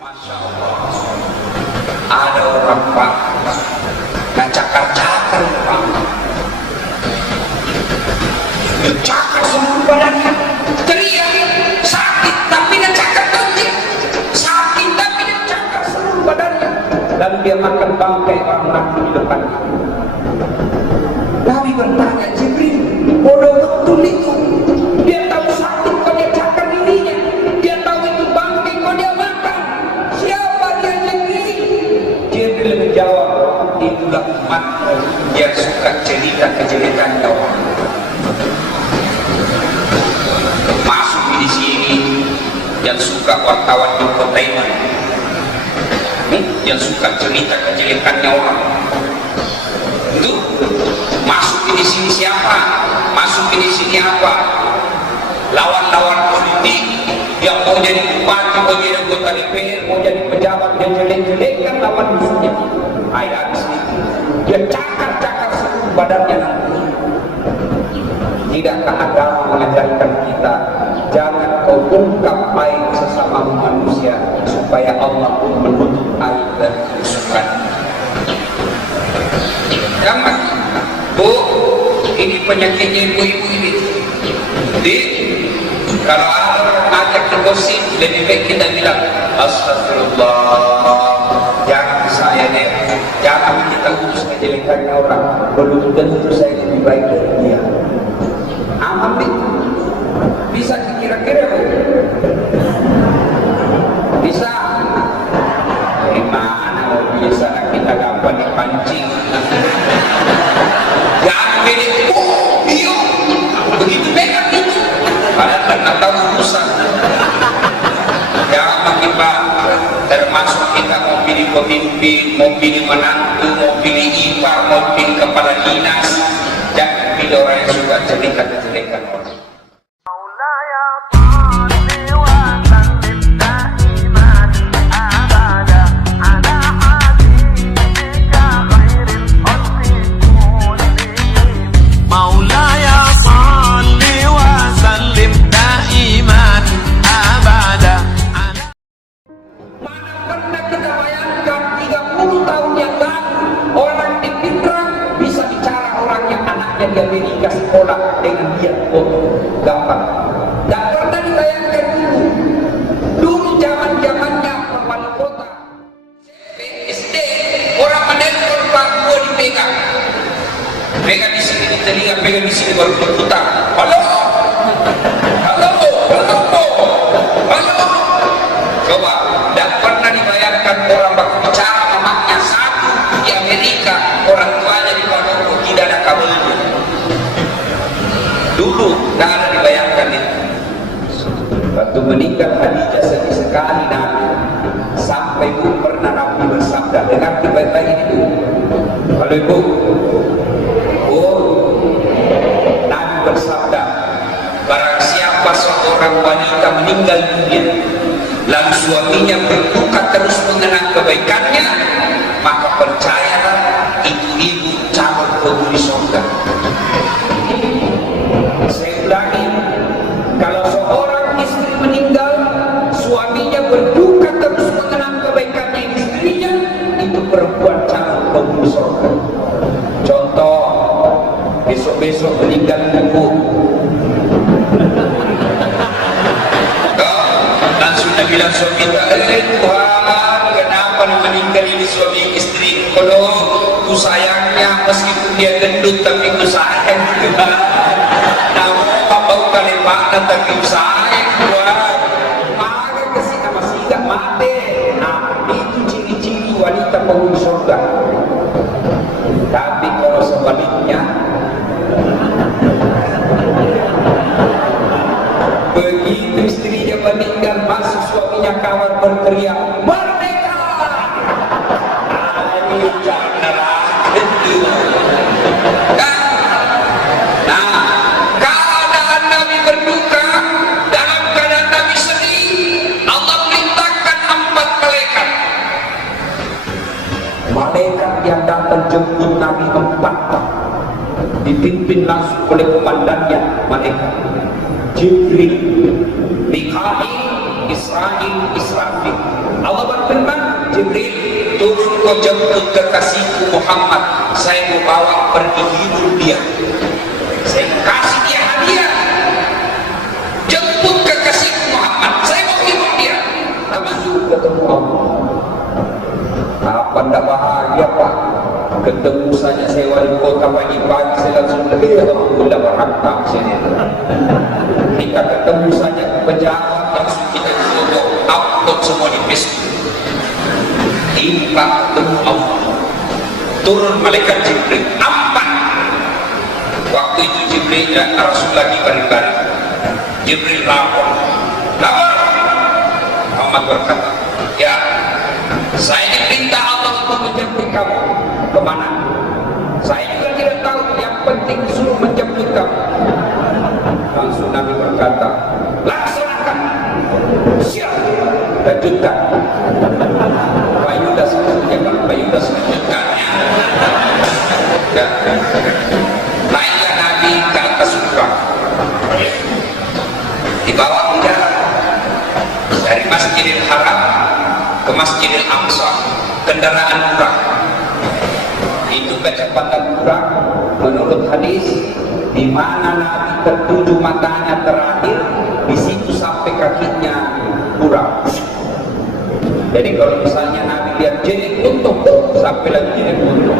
Masya Allah, ada orang Pak nggak cakar-cakar Pak, cakar seluruh badannya, teriak sakit tapi dia cakar terus, sakit tapi dia cakar seluruh badannya, lalu dia makan bangkai orang di depan. Nabi bertanya, Jibril, bodoh betul itu, dia tahu sakit kok dia cakar dirinya, dia tahu itu bangkai kok dia makan, siapa dia Jibril? Jibril menjawab, itulah umat yang suka cerita kejelekan orang. Masuk di sini yang suka wartawan infotainment, yang suka cerita kejelekannya orang. Itu masuk di sini siapa? Masuk di sini apa? Lawan-lawan politik yang mau jadi bupati, mau jadi anggota DPR, mau jadi pejabat, dia jelek-jelekkan lawan musuhnya. Ayat dia cakar-cakar seluruh badannya nanti. Tidakkah agama mengajarkan kita jangan kau ungkap aib sesama manusia supaya Allah pun menutup aib dan kerusakan. Jangan, Bu, ini penyakitnya ibu-ibu ini. Jadi, kalau ada orang ajak bergosip, lebih baik kita bilang, astagfirullah, jangan saya nih, jangan kita urus kejelekannya orang, belum tentu saya lebih baik dari dia. Aman nih, bisa kira-kira Bu? Bisa? Gimana mau bisa kita gampang dipancing? Jangan beda, oh iya, begitu nekat itu, padahal tak tahu urusan. Jangan makin termasuk kita mau pilih pemimpin, mau pilih menantu, mau pilih ipar, mau pilih kepala dinas, jangan pilih orang yang suka jelekan-jelekan orang. Di Amerika sekolah dengan dia gampang. Tak pernah dibayangkan dulu zaman-zamannya kepala kota SD orang menelpon Pak gua dipegang di sini di telinga, pegang di sini baru berputar. Halo, halo, halo, halo. Coba, tak pernah dibayangkan orang berbicara mamanya satu di Amerika, orang tuanya di Maroko tidak ada kabelnya. Dulu tak ada dibayangkan itu. Waktu meninggal Khadijah sedih sekali Nabi, sampai pun pernah Nabi bersabda, dengar baik-baik ini Bu. Kalau Ibu, Nabi bersabda, barang siapa seorang wanita meninggal dunia, lalu suaminya berduka terus mengenang kebaikannya, maka percayalah itu ibu calon penghuni surga. Saya ulangi, kalau seorang istri meninggal, suaminya berduka terus mengenang kebaikannya istrinya, itu perempuan calon penghuni surga. Contoh, besok-besok meninggal ibu, langsung dia bilang suami, Tuhan, kenapa meninggal ini suami istri? Kalau ku sayangnya, meskipun dia gendut tapi ku sayang juga. Tapi sayang gua mager kasih nama siga mati. Nah itu ciri-ciri wanita penghuni surga. Tapi kalau sebaliknya, begitu istrinya meninggal, masuk suaminya kamar berteriak merdeka. Ayo jangan itu. Malaikat yang datang jemput Nabi 4 dipimpin langsung oleh komandannya, malaikat Jibril, Mikail, Israil, Israfil. Allah Jibril, turun kau jemput kekasihku Muhammad, saya mau bawa pergi hidup dia, saya kasih dia hadiah. Jemput kekasihku Muhammad, saya mau hidup dia. Langsung ketemu Allah. Apa ndak bahagia Pak? Ketemu saja saya wali kota pagi-pagi, saya langsung lebih alhamdulillah berharta sini. Kita ketemu saja pejabat, langsung kita foto, upload semua di Facebook. Kita ketemu Allah. Turun malaikat Jibril. Apa? Waktu itu Jibril dan Rasul lagi bareng-bareng. Jibril lapor. Muhammad berkata, ya, saya diperintah Allah untuk menjemput kamu. Kemana? Saya juga tidak tahu, yang penting disuruh menjemput kamu. Langsung Nabi berkata, laksanakan. Siap. Lanjutkan. Pak Yudas melanjutkannya. Naiklah Nabi ke atas surga. Dibawa udara dari Masjidil Haram ke Masjidil Aqsa, kendaraan murah. Itu kecepatan murah menurut hadis, di mana Nabi tertuju matanya terakhir, di situ sampai kakinya murah. Jadi kalau misalnya Nabi lihat jenis untung, sampai lagi jenis untung.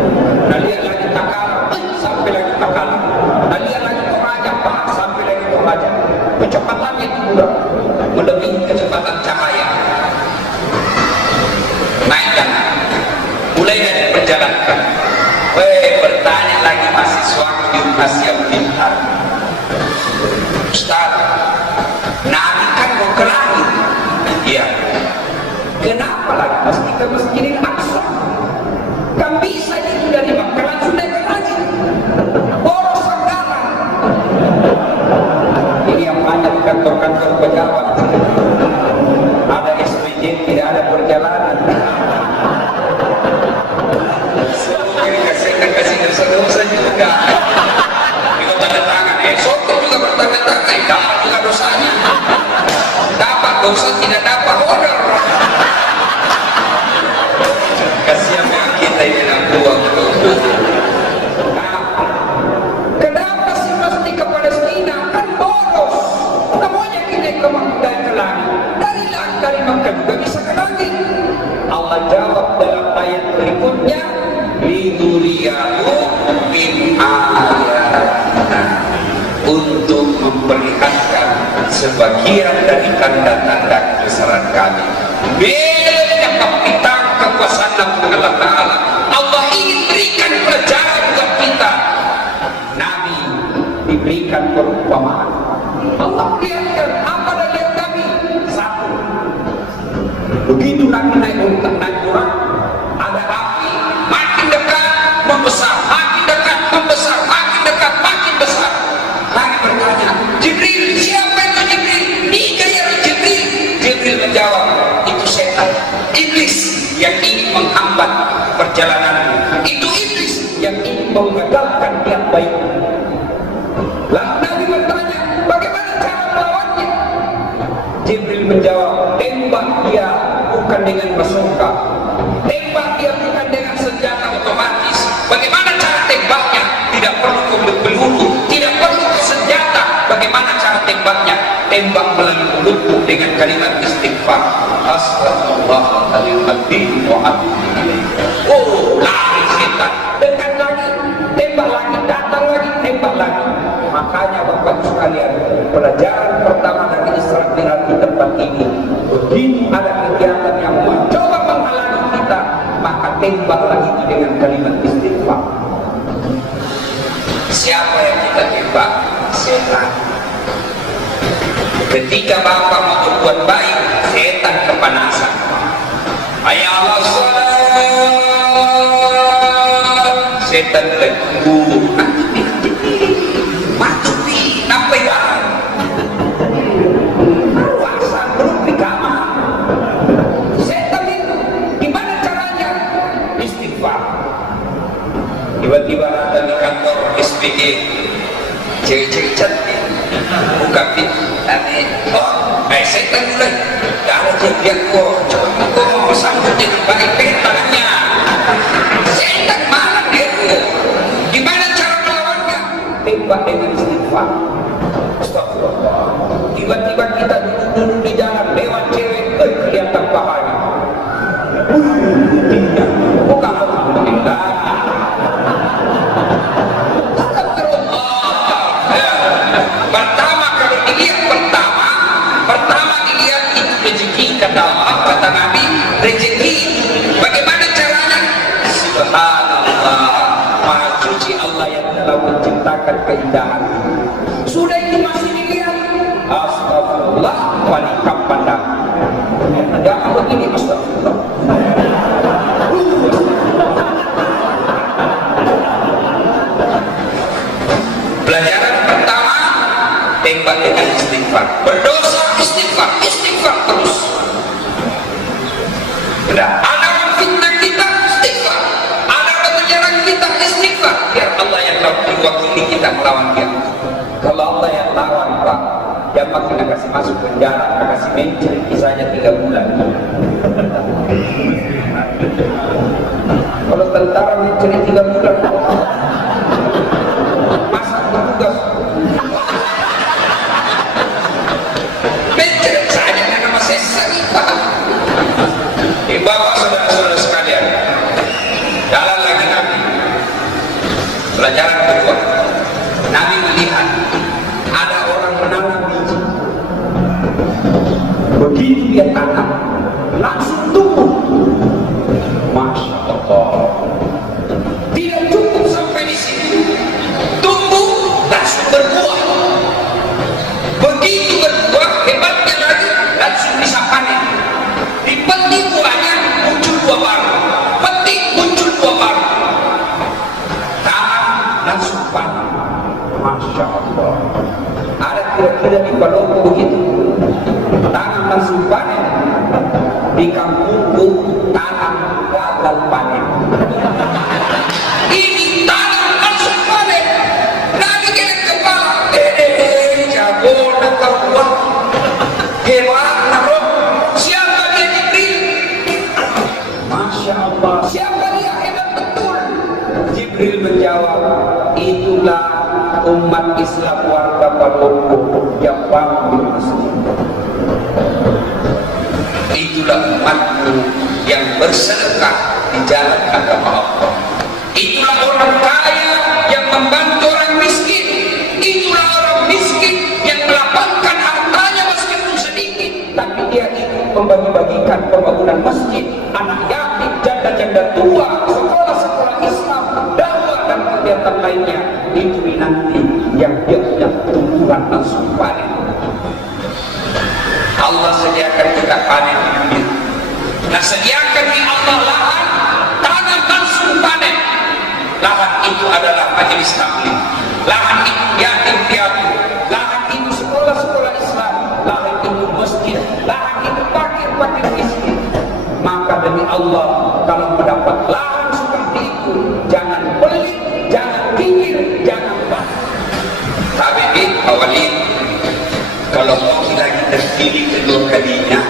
Nah lihat lagi takala, sampai lagi takala. Nah lihat lagi toraja, sampai lagi toraja. Kecepatannya itu murah, melebihi kecepatan cahaya. Naikkan, mulai dari perjalankan. Bertanya lagi mahasiswa masih yang pintar. Ustaz, Nabi kan mau ke langit. Iya. Kenapa lagi mesti ke Masjidil Aqsa? Kan bisa itu dari Makkah langsung naik ke langit. Boros anggaran. Ini yang banyak kantor-kantor pejabat. Ada SPJ, tidak ada perjalanan. Kasih juga. Ikut tanda tangan. Soto juga bertanda tangan. Dapat juga dosanya. Dapat dosa, tidak dapat order. Kasihan kita ini nak buang. Kenapa sih mesti ke Palestina? Kan boros. Namanya kita ke Makkah ke langit. Dari Makkah juga bisa ke langit. Allah jawab dalam ayat berikutnya, liduriyahu min ayatina, untuk memperlihatkan sebagian dari tanda-tanda kebesaran kami. Bedanya kita kekuasaan Allah Ta'ala. Allah ingin berikan pelajaran buat kita. Nabi diberikan perumpamaan. Allah lihatkan apa dari kami. Satu, begitu Nabi naik turun, ada api makin dekat membesar, makin dekat membesar, makin dekat makin besar. Nabi bertanya, Jibril, siapa itu Jibril? Tiga ya Jibril. Jibril menjawab, itu setan, iblis yang ingin menghambat perjalananmu. Itu iblis yang ingin mengagalkan niat baik. Lalu Nabi bertanya, bagaimana cara melawannya? Jibril menjawab, tembak dia bukan dengan bazooka, tembak dia bukan dengan senjata otomatis. Bagaimana cara tembaknya? Tidak perlu peluru, tidak perlu senjata. Bagaimana cara tembaknya? Tembak melalui mulutmu dengan kalimat istighfar. Astagfirullahaladzim wa atubu ilaih. Oh, lari setan, dekat lagi, tembak lagi, datang lagi, tembak lagi. Makanya Bapak sekalian, pelajaran pertama dari Israel di tempat ini, begitu ada kegiatan yang mencoba menghalangi kita, maka tembak lagi dengan kalimat istighfar. Siapa yang kita tembak? Setan. Ketika Bapak mau berbuat baik, setan kepanasan. Ayah Allah salat, setan lagi mati, apa ya? Puasa belum di kamar. Setan itu gimana caranya? Istighfar. Tiba-tiba ada di kantor SPG, cewek-cewek cantik, buka pintu. Setan mulai, dah ada dia kok, sambut dengan baik tangannya. Setan mana dia? Gimana cara melawannya? Tembak dengan istighfar. Astagfirullah. Tiba-tiba kita duduk di jalan lewat cewek, kelihatan pahanya. Bukan alhamdulillah. Pertama kalau dilihat pertama dilihat itu rezeki, kata Allah, kata Nabi, rezeki. Bagaimana caranya? Subhanallah, Maha suci Allah yang telah menciptakan keindahan. Sudah itu masih dilihat. Astagfirullah, wanita pandang. Jangan begini, astagfirullah. Pelajaran pertama, tembak dengan istighfar. Berdosa, istighfar terus. Sudah. Ada yang fitnah kita, istighfar. Ada yang menyerang kita, istighfar. Biar Allah yang wakili kita melawan dia. Kalau Allah yang lawan, Pak, dia makin kasih masuk penjara, kasih mencuri kisahnya 3 bulan. Kalau tentara mencuri 3 bulan, masa bertugas. Mencuri saja nama sesat, Pak. Bapak saudara-saudara sekalian, jalan lagi Nabi. Pelajaran kedua, Nabi melihat ada orang menanam biji. Begitu dia tanam, langsung tumbuh. Masya Allah. Tidak cukup sampai di situ, tumbuh langsung berbuah. Begitu berbuah, hebatnya lagi langsung bisa panen. Dipetik buahnya muncul buah baru, petik muncul buah baru. Tanam langsung panen. Masya Allah. Ada kira-kira di Palopo begitu. Tanam langsung panen. Di kampungku tanam gagal panen. Ini tanam langsung panen. Nabi kena kepala. Jago nak kawan. Hebat nak bro. Siapa dia Jibril? Masya Allah. Siapa dia? Hebat betul. Jibril menjawab, itulah umat Islam warga Palopo yang bangun di masjid. Itulah umatmu yang bersedekah di jalan agama Allah. Itulah orang kaya yang membantu orang miskin. Itulah orang miskin yang melapangkan hartanya meskipun sedikit, tapi dia ikut membagi-bagikan pembangunan masjid, anak yatim, janda-janda tua, sekolah-sekolah Islam, dakwah dan kegiatan lainnya. Itu nanti yang dia punya tumbuhan langsung panen. Allah sediakan kita panen ambil. Nah, sediakan di Allah lahan, tanam langsung panen. Lahan itu adalah majelis taklim, lahan itu yatim piatu, lahan itu sekolah-sekolah Islam, lahan itu masjid, lahan itu fakir-fakir miskin. Maka demi Allah, kalau mendapat lahan seperti itu, jangan pelit, jangan pinggir, jangan bangkit. Habibie awalin, kalau kau lagi terpilih kedua kalinya,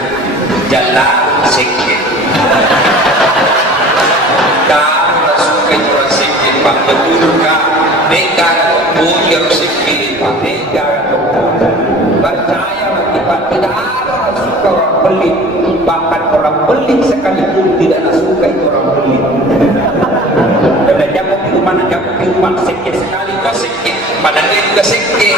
jalan sikit. Kalau suka jual sikit, Pak, betulkah? Negar punya sikit, Pak, negar. Percaya Pak, tidak ada orang suka orang pelit. Bahkan orang pelit sekalipun tidak suka itu orang pelit. Karena jago di rumah sikit sekali kau sikit, padahal dia juga sikit.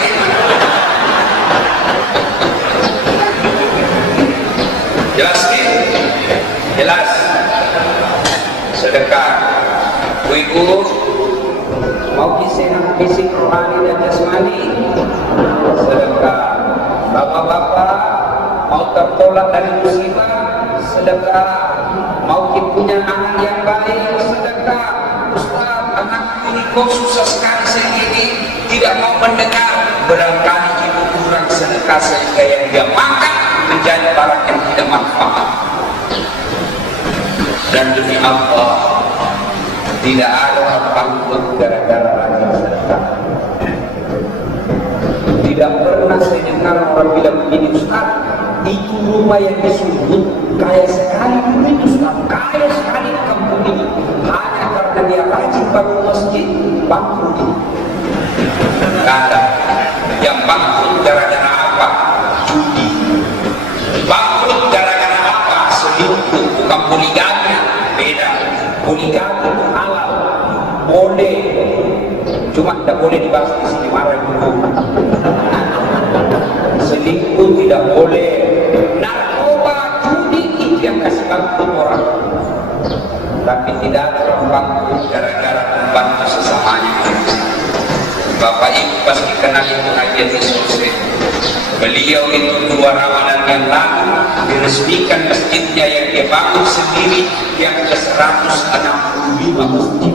Jelas nih? Jelas. Sedekah. Ibu mau kisah fisik rohani dan jasmani, sedekah. Bapak-bapak mau tertolak dari musibah, sedekah. Mau punya anak yang baik, sedekah. Ustaz, anak ini kok susah sekali sendiri, tidak mau mendengar. Barangkali ibu kurang sedekah sehingga yang dia makan menjadi barang yang tidak manfaat. Dan demi Allah, tidak ada orang bangkrut gara-gara rajin sedekah. Tidak pernah saya dengar orang bilang begini, Ustaz, itu rumah yang disebut kaya sekali, itu Ustaz, kaya sekali. poligami itu halal, boleh, cuma tidak boleh dibahas di sini, marah dulu. Selingkuh tidak boleh, narkoba, judi itu yang kasih bantu orang, tapi tidak ada orang bantu gara-gara membantu sesamanya. Bapak Ibu pasti kenal itu Haji Sosre. Beliau itu 2 Ramadan yang lalu diresmikan masjidnya yang dia bangun sendiri yang ke-165 masjid.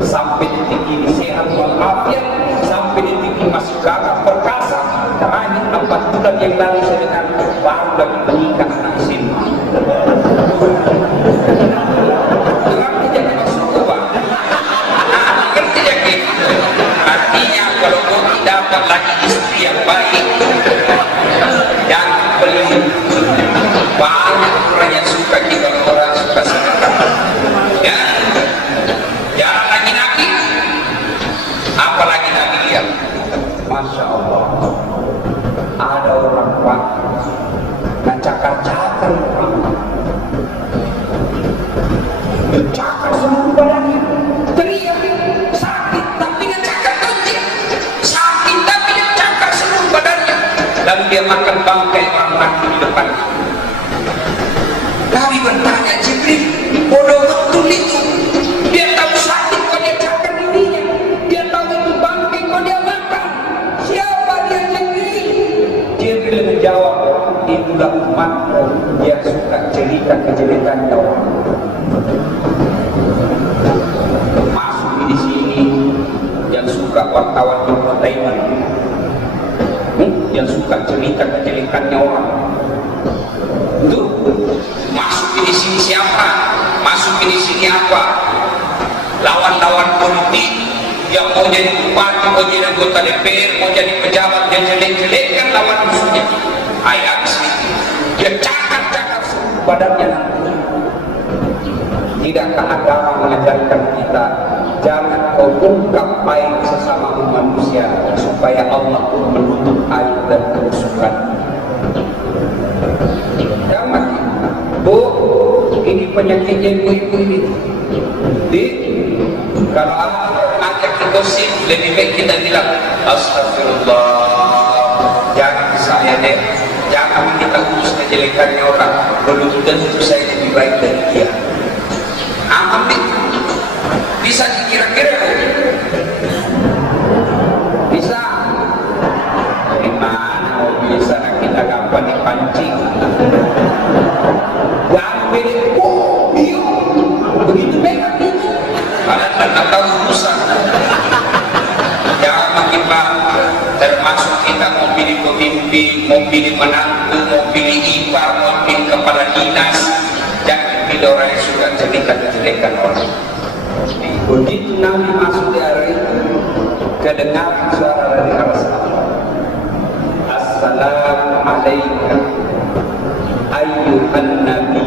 Sampai detik ini sehat walafiat, sampai detik ini masih gagah perkasa. Terakhir 4 bulan yang lalu saya dengar baru lagi menikah anak sini. Berarti jangan masuk uang. Ngerti ya gitu. Artinya kalau kau tidak dapat lagi istri yang baik, jangan beli. Banyak orang yang suka jika orang suka sedekah. Ya, jangan lagi nabi. Apalagi nabi lihat, masya Allah, ada orang Pak ngacakar-cakar orang, ngacakar seluruh badannya, teriak sakit tapi ngacakar kunci, sakit tapi ngacakar seluruh badannya, lalu dia makan bangkai orang mati di depan. Nabi bertanya, Jibril, bodoh betul itu. Dia tahu sakit kok dia cakar dirinya. Dia tahu itu bangkai kok dia makan. Siapa dia Jibril? Jibril menjawab, itulah umatmu yang suka cerita kejelekannya orang. Masuk di sini yang suka wartawan entertainment, yang suka cerita kejelekannya orang. Itu masuk di sini siapa? Masuk di sini apa? Lawan-lawan politik yang mau jadi bupati, mau jadi anggota DPR, mau jadi pejabat, yang jelek-jelekkan lawan musuhnya. Ayat sedikit, dia cakar-cakar badannya. Tidakkah agama mengajarkan kita jangan kau ungkap aib sesama manusia supaya Allah menutup aib dan kerusakan. Jangan, Bu, ini penyakitnya ibu-ibu ini. Kalau ada gosip, lebih baik kita bilang astagfirullah, jangan saya deh, jangan kita urus kejelekannya orang, belum tentu saya lebih baik dari dia. Aman nih, bisa dikira-kira, bisa. Gimana mau bisa kita gampang dipancing? Jangan beda, oh iya, begitu beda itu. Kalian tak tahu urusan. Jangan makin bangga, termasuk kita mau pilih pemimpin, mau pilih menantu, mau pilih ipar, mau pilih kepala dinas. Jangan pilih orang yang suka cerita-ceritakan orang. Begitu Nabi masuk di area itu, kedengaran suara dari arah sana. Assalamualaikum ayyuhan nabi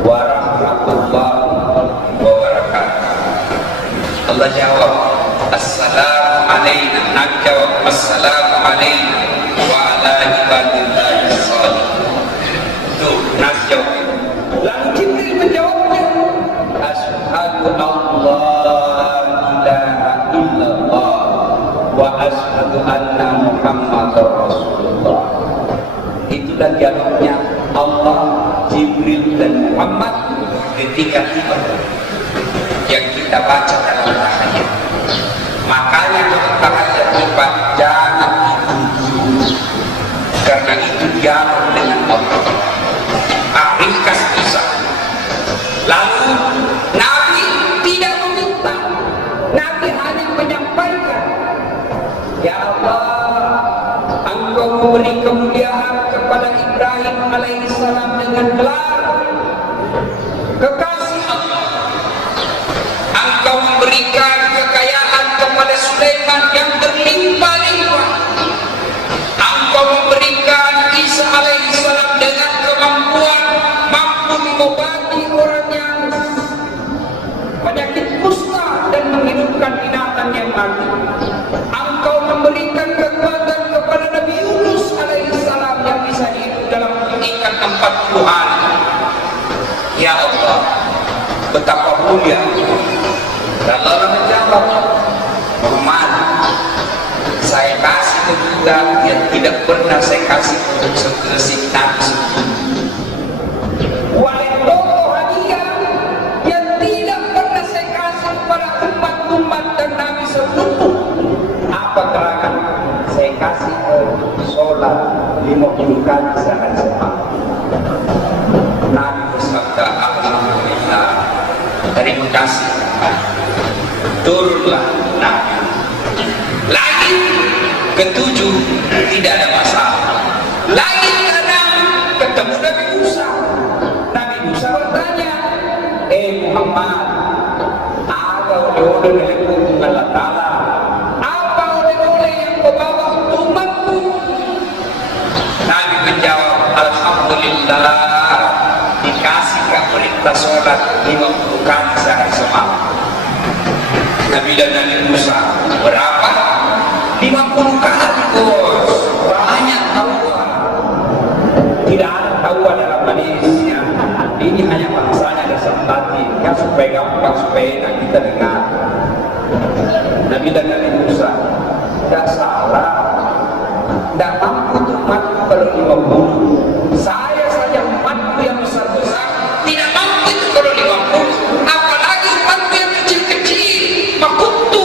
wa rahmatullahi wa barakatuh. Allah jawab, Assalamualaikum. Nabi jawab, Assalamualaikum wa ala ibadillahi sholihin. Itu Nabi jawab. Lalu Jibril menjawabnya, Asyhadu Allah ilaha illallah wa asyhadu anna Muhammadar Rasulullah. Itulah dialognya Allah, Jibril dan Muhammad ketika tiba yang kita baca dalam tahajud. Makanya dalam tahajud kita jangan itu, karena itu dialog dengan Allah. Ringkas kisah. Lalu Nabi tidak meminta, Nabi hanya menyampaikan, Ya Allah, Engkau memberi kemuliaan kepada Ibrahim alaihissalam dengan gelar kekasih Allah. Engkau memberikan kekayaan kepada Sulaiman yang berlimpah-limpah. Engkau memberikan Isa alaihissalam dengan kemampuan mampu mengobati orang yang penyakit kusta dan menghidupkan binatang yang mati. Engkau memberikan kekuatan kepada Nabi Yunus alaihissalam yang bisa hidup dalam ikan 40 hari. Ya Allah, betapa mulia. Dan Allah menjawab, Muhammad, saya kasih ke kita yang tidak pernah saya kasih untuk sekesik nafsu. Walaupun hadiah yang tidak pernah saya kasih kepada umat-umat dan Nabi sebelumnya. Apa terangan? Saya kasih sholat 50 kali sehari semalam. Nabi bersabda, alhamdulillah, terima kasih. Turunlah Nabi. Lagi ketujuh, tidak ada masalah. Lagi keenam, ketemu Nabi Musa. Nabi Musa bertanya, Muhammad, apa oleh-oleh dari Allah Ta'ala? Apa oleh-oleh yang kau bawa untuk umatku? Nabi menjawab, alhamdulillah, dikasih perintah sholat 50 kali sehari semalam. Nabi dan Nabi Musa berapa? 50 kali, bos. Banyak tahuan. Tidak ada tahuan dalam hadisnya. Ini hanya bahasanya dasar tadi, ya, supaya gampang, supaya enak kita dengar. Nabi dan Nabi Musa tidak salah, tidak mampu untuk mati kalau 50. Saya saja umatku yang besar-besar tidak mampu itu kalau 50, apalagi umatku yang kecil-kecil. Makutu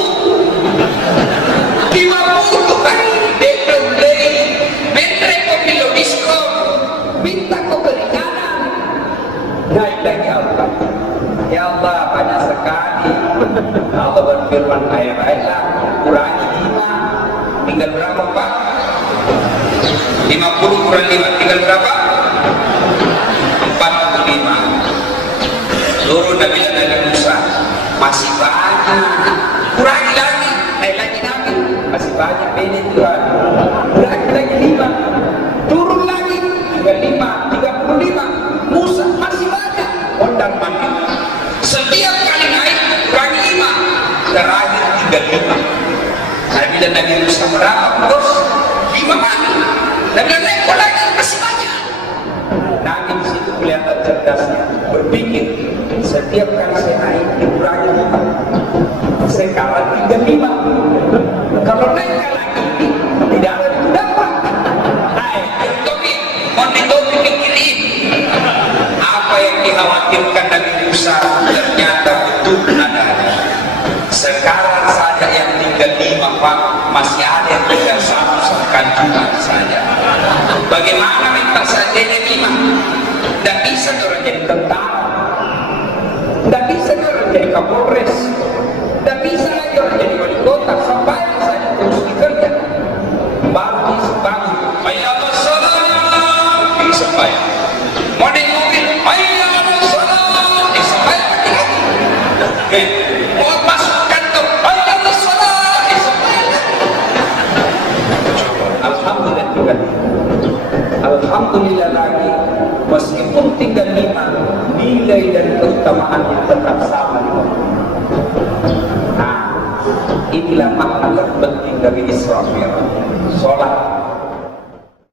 50 hari bedroom day metre kopilo disco minta kau keringanan. Naik lagi Allah, ya Allah, banyak sekali. Allah berfirman, air-airlah kurangi 5, tinggal berapa Pak? 50 kurang 5 tinggal berapa? 45. Turun Nabi dan Nabi Musa, masih banyak, kurangi lagi, naik lagi Nabi, masih banyak beda Tuhan, kurangi lagi 5, turun lagi, tinggal 5, 35, Musa masih banyak, ondang mati. Setiap kali naik, kurangi 5, terakhir tinggal 5. Nabi dan Nabi Musa berapa bos? 5 kali. Nabi dan naik lagi, masih banyak. Nabi di situ kelihatan cerdasnya, berpikir, setiap kali saya naik dikurangi 5, sekarang tinggal 5. Kalau naik lagi tidak ada dapat. Naik topik, mandi topik ke kiri. Apa yang dikhawatirkan Nabi Musa ternyata betul adanya. Sekarang saja yang tinggal 5 Pak, masih ada yang tinggal 1 juga saja. Bagaimana minta saja 5? Tidak bisa orang jadi tentara, tidak bisa orang jadi kapolres, tidak bisa lagi orang jadi wali kota. Sampai saja terus dikerja, baru disembahyang, hayya 'alas shalah, disembahyang. Mau naik mobil, hayya 'alas shalah, disembahyang lagi. Mau masuk kantor, hayya 'alas shalah, disembahyang. Alhamdulillah juga. Alhamdulillah lagi, meskipun tinggal 5, nilai dan keutamaannya tetap sama. Nah, inilah makna terpenting dari Isra Mi'raj, sholat